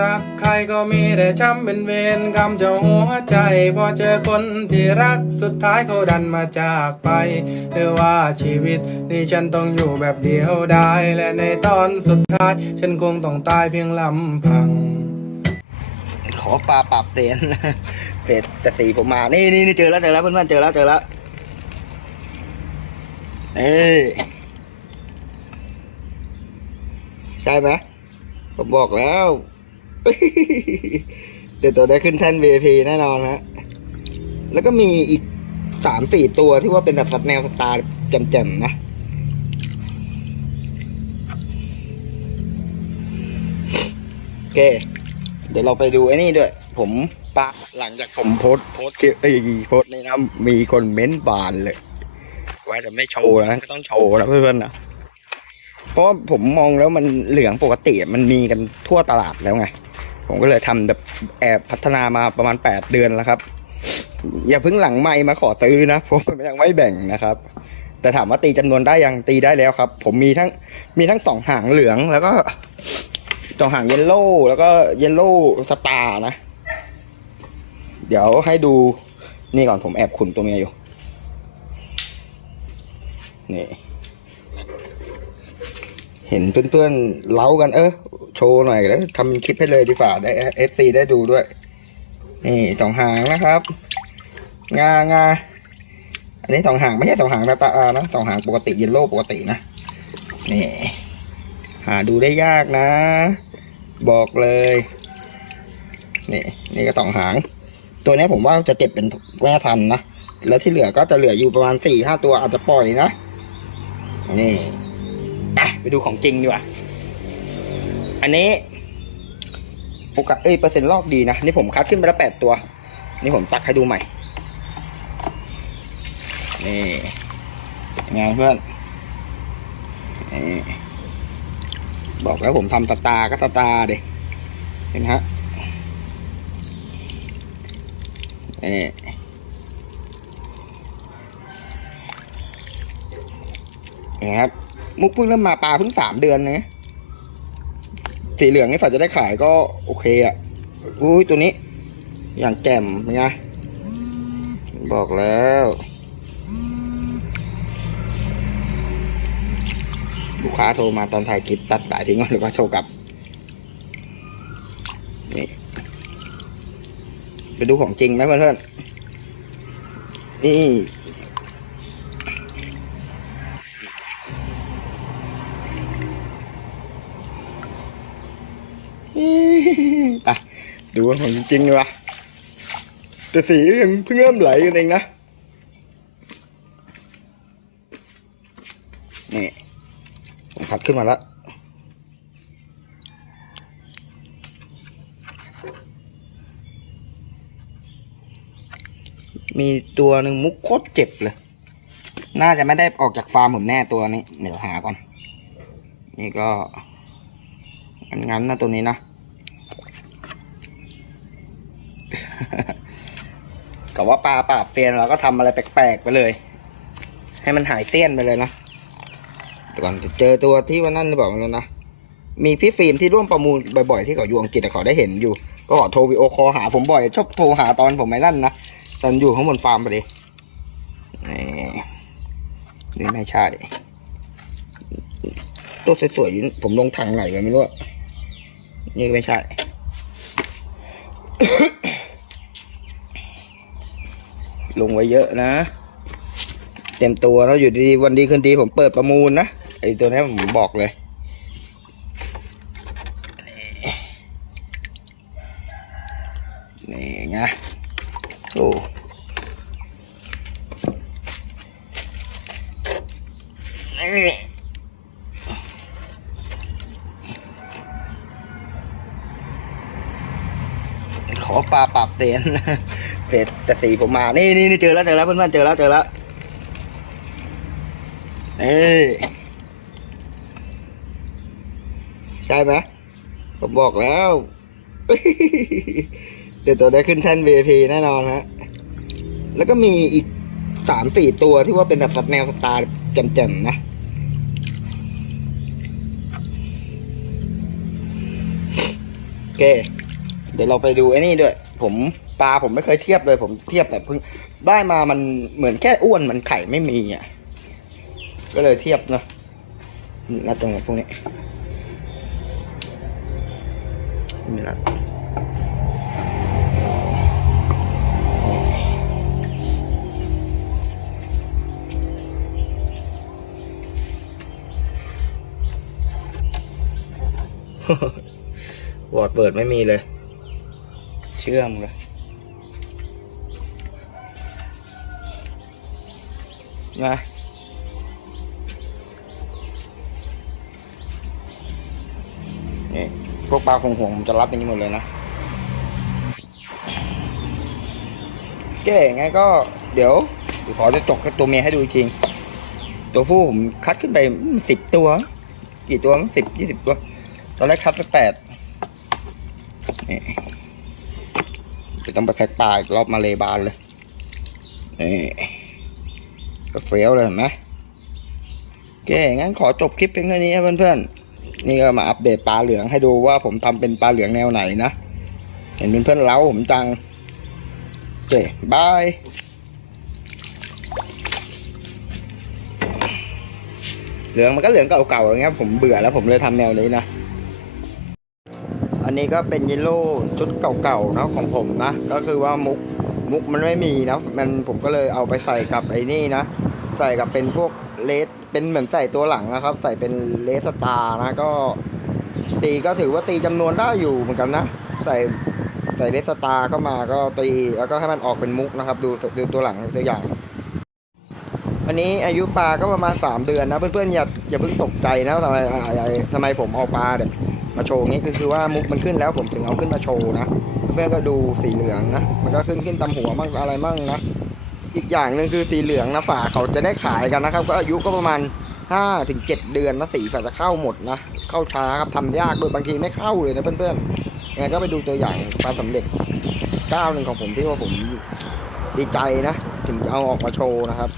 รักใครก็มีแต่ช้ำเป็นเวรกรรมเจะหัวใจ พอเจอคนที่รักสุดท้ายเขาดันมาจากไปหรือว่าชีวิตนี้ฉันต้องอยู่แบบเดียวได้และในตอนสุดท้าย ฉันคงต้องตายเพียงลำพัง ขอปลาปรับเตียนเสร็จแต่ตีผมมานี่นี่นี่เจอแล้วเจอแล้วเพื่อนๆเจอแล้วเจอแล้วเอ้ยใช่ไหมผมบอกแล้ว เดี๋ยวตัวได้ขึ้นแท่น VIP แน่นอนฮะแล้วก็มีอีกสามสี่ตัวที่ว่าเป็นแบบสัตว์แนวสตาร์แจ่มๆนะโอเค เดี๋ยวเราไปดูไอ้นี่ด้วย ผมปะหลังจากผมโพสโพสคลิปไอ้ยโพสต์นี่นะมีคนเม้นบานเลย ว่าจะไม่โชว์นะก็ต้องโชว์นะเพื่อนๆนะ เพราะผมมองแล้วมันเหลืองปกติมันมีกันทั่วตลาดแล้วไง ผมก็เลยทำแบบแอบพัฒนามาประมาณ 8 เดือนแล้วครับ อย่าเพิ่งหลังไม่มาขอซื้อนะ ผมยังไม่แบ่งนะครับ แต่ถามว่าตีจำนวนได้ยังตีได้แล้วครับ ผมมีทั้งมีทั้งสองหางเหลืองแล้วก็สองหางเยลโล่แล้วก็เยลโล่สตาร์นะ เดี๋ยวให้ดูนี่ก่อนผมแอบขุนตัวเมียอยู่นี่ เห็นเพื่อนๆเล้ากันเออโชว์หน่อยแล้วทำคลิปให้เลยดีฝ่าได้เอฟซีได้ดูด้วย นี่สองหางนะครับ งางาอันนี้สองหางไม่ใช่สองหางตาตานะสองหางปกติเยลโล่ปกตินะนี่หาดูได้ยากนะ บอกเลยนี่นี่ก็สองหาง ตัวนี้ผมว่าจะเก็บเป็นแม่พันธุ์นะแล้วที่เหลือก็จะเหลืออยู่ประมาณสี่ห้าตัวอาจจะปล่อยนะนี่ ไปไปดูของจริงดีกว่า อันนี้โอกาสเอ้ยเปอร์เซ็นต์ลอกดีนะ นี่ผมคัดขึ้นไปแล้วแปดตัว นี่ผมตักให้ดูใหม่ นี่ไงเพื่อนนี่บอกแล้วผมทำตาร์ก็ตาร์เด็เห็นฮะนี่นี่ครับ มุกเพิ่งเริ่มมาปลาเพิ่งสามเดือนนะสีเหลืองนี่ฝาจะได้ขายก็โอเคอะอุ้ยตัวนี้ อย่างแจ่มเป็นไงบอกแล้วลูกค้าโทรมาตอนถ่ายคลิปตัดสายทิ้งก่อนหรือว่าโทรกลับ นี่ ไปดูของจริงไหมเพื่อนๆนี่ ไปดูของจริงๆดีกว่าแต่สียังเพิ่งเริ่มไหลกันเองนะนี่ผมพัดขึ้นมาแล้วมีตัวหนึ่งมุกโคตรเจ็บเลย น่าจะไม่ได้ออกจากฟาร์มผมแน่ตัวนี้ เดี๋ยวหาก่อน นี่ก็งั้นๆนะตัวนี้นะ กับว่าปลาปราบเซียนเราก็ทำอะไรแปลกๆไปเลย ให้มันหายเตี้ยนไปเลยนะเดี๋ยวก่อนเจอตัวที่วันนั้นบอกแล้วนะมีพี่ฟิล์มที่ร่วมประมูลบ่อยๆที่เขาอยู่อังกฤษแต่เขาได้เห็นอยู่ ก็ขอโทรวิดีโอคอลหาผมบ่อยชอบโทรหาตอนผมไม่นั่นนะตอนอยู่ข้างบนฟาร์มไปเลยนี่ไม่ใช่ตัวสวยๆอยู่ผมลงถังไหนไปไม่รู้นี่ไม่ใช่ ลงไว้เยอะนะ เต็มตัวแล้วอยู่ดีวันดีคืนดีผมเปิดประมูลนะไอตัวนี้ผมบอกเลย นี่ไงโอ้ขอปลาปรับเตียน เสร็จแต่ตีผมมานี่นี่นี่เจอแล้วเจอแล้วเพื่อนๆเจอแล้วเจอแล้วนี่ใช่ไหมผมบอกแล้ว เดี๋ยวตัวได้ขึ้นแท่น VIP แน่นอนฮะ แล้วก็มีอีกสามสี่ตัวที่ว่าเป็นแบบสัตว์แนวสตาร์แจ่มๆนะโอเค เดี๋ยวเราไปดูไอ้นี่ด้วย ผม ปลาผมไม่เคยเทียบเลย ผมเทียบแบบเพิ่งได้มามันเหมือนแค่อ้วนมันไข่ไม่มีอะ ก็เลยเทียบเนาะรัดตรงนี้พวกนี้มีรัดวอร์ดเบิดไม่มีเลย เชื่อมเลย นะนี่พวกปลาคงห่วงผมจะรัดอย่างนี้หมดเลยนะเก้ไงก็เดี๋ยวขอจะจกตัวเมียให้ดูจริง ตัวผู้ผมคัดขึ้นไปสิบตัว กี่ตัวสิบยี่สิบตัว ตอนแรกคัดไปแปดนี่จะต้องไปแพ็กปลาอีกรอบมาเลบานเลยนี่ เฟี้ยวเลยเห็นไหมโอเคงั้นขอจบคลิปเพียงเท่านี้เพื่อนๆนี่ก็มาอัปเดตปลาเหลืองให้ดูว่าผมทำเป็นปลาเหลืองแนวไหนนะเห็นเพื่อนๆเล้าผมจังโอเคบายเหลืองมันก็เหลืองเก่าๆอย่างเงี้ยผมเบื่อแล้วผมเลยทำแนวนี้นะอันนี้ก็เป็นเยลโล่ชุดเก่าๆเนาะของผมนะ ก็คือว่ามุก มุกมันไม่มีนะ มันผมก็เลยเอาไปใส่กับไอ้นี่นะ ใส่กับเป็นพวกเลสเป็นเหมือนใส่ตัวหลังนะครับ ใส่เป็นเลสตาร์นะก็ตีก็ถือว่าตีจำนวนได้อยู่เหมือนกันนะ ใส่ใส่เลสตาร์เข้ามาก็ตีแล้วก็ให้มันออกเป็นมุกนะครับ ดูดูตัวหลังตัวอย่างอันนี้อายุปลาก็ประมาณ 3 เดือนนะ เพื่อนๆอย่าอย่าเพิ่งตกใจนะทำไมทำไมผมเอาปลาเนี่ยมาโชว์งี้คือคือว่ามุกมันขึ้นแล้วผมถึงเอาขึ้นมาโชว์นะ เพื่อนก็ดูสีเหลืองนะ มันก็ขึ้นขึ้นตามหัวมั่งอะไรมั่งนะ อีกอย่างหนึ่งคือสีเหลืองนะฝาเขาจะได้ขายกันนะครับ ก็อายุก็ประมาณ5ถึง7เดือนนะสีฝาจะเข้าหมดนะ เข้าช้าครับทำยากโดยบางทีไม่เข้าเลยนะเพื่อนๆยังไงก็ไปดูตัวอย่างความสำเร็จก้าวหนึ่งของผมที่ว่าผมดีใจนะ ถึงเอาออกมาโชว์นะครับ